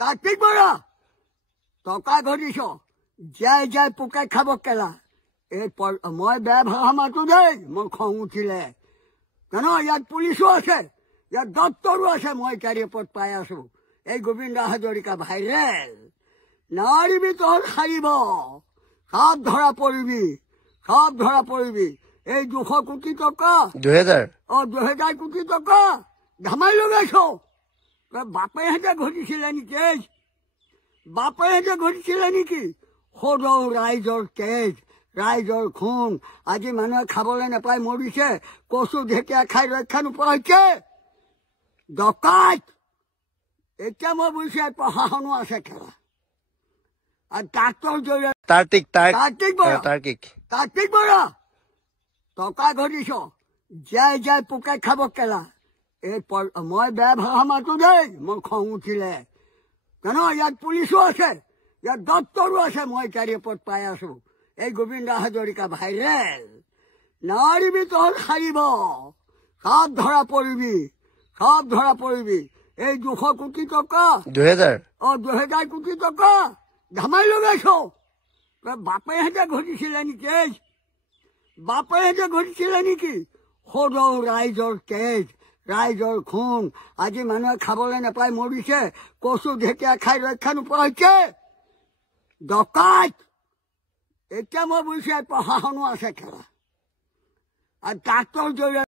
তার্কিক বড়া টকা ঘটিছ যাই যাই পোকে খাব কেলা এই মই বেয়া ভাষা মাতো দেই মই খং উঠিলে জান ইয়াত পুলিচো আছে ইয়াত দপ্তৰো আছে মই তাৰে ওপৰত পাই আছো এই গোবিন্দ হাজৰিকা ভাইৰেল নাৰিবি তহঁত সাৰিব সব ধৰা পৰিবি এই 200 কোটি টকা 2000 কোটি টকা ধামাই লগাইছ বাপেহেঁতে ঘটিছিলে নেকি সদৌ ৰাইজৰ তেজ ৰাইজৰ খুন আজি মানুহে খাবলৈ নাপাই মৰিছে কচু ঢেকীয়া খাই ৰক্ষা নোপোৱা হৈছে ডকাইত এতিয়া মই বুজিছো ইয়াত প্ৰশাসনো আছে খেলা আৰু ডাক্তৰ জৰিয়তে তাৰ্কিক বড়া টকা ঘটিছ যাই যাই পোকে খাব কেলা এই মই বেয়া ভাষা মাতো দেই মই খং উঠিলে জান ইয়াত পুলিচো আছে ইয়াত দপ্তৰো আছে মই তাৰে ওপৰত পাই আছো এই গোবিন্দ হাজৰিকা ভাইৰেল নাৰিবি তহঁত সাৰিব সব ধৰা পৰিবি এই 200 কোটি টকা 2000 কোটি টকা ধামাই লগাইছ বাপেহেঁতে ঘটিছিলে নেকি সদৌ ৰাইজৰ তেজ ৰাইজৰ খুন আজি মানুহে খাবলৈ নাপাই মৰিছে কচু ঢেকীয়া খাই ৰক্ষা নোপোৱা হৈছে ডকাইত এতিয়া মই বুজিছো ইয়াত প্ৰশাসনো আছে খেলা আৰু ডাক্তৰ জৰিয়তে